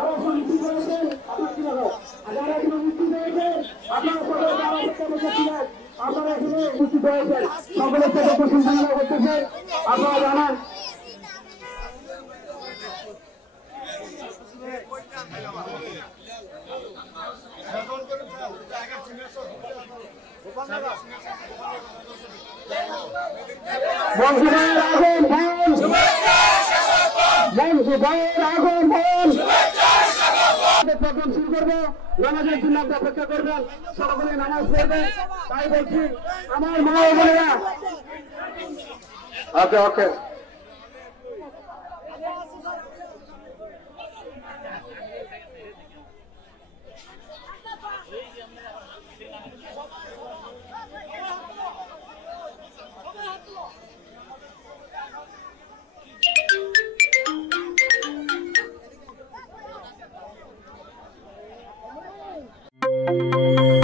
যারা উপস্থিত হয়েছেন যারা এখানে উপস্থিত হয়েছেন আপনারা সকলে যারা বসেছিলেন আপনারা এখানে উপস্থিত হয়েছেন সকলের থেকে প্রশংসা করতেছেন আপনারা জানান শুরু করবো নামাজের জন্য আপনি অপেক্ষা করবেন সকলে নামাজ পড়বেন তাই বলছি আমার মা ও বোনেরা ওকে ওকে Thank you.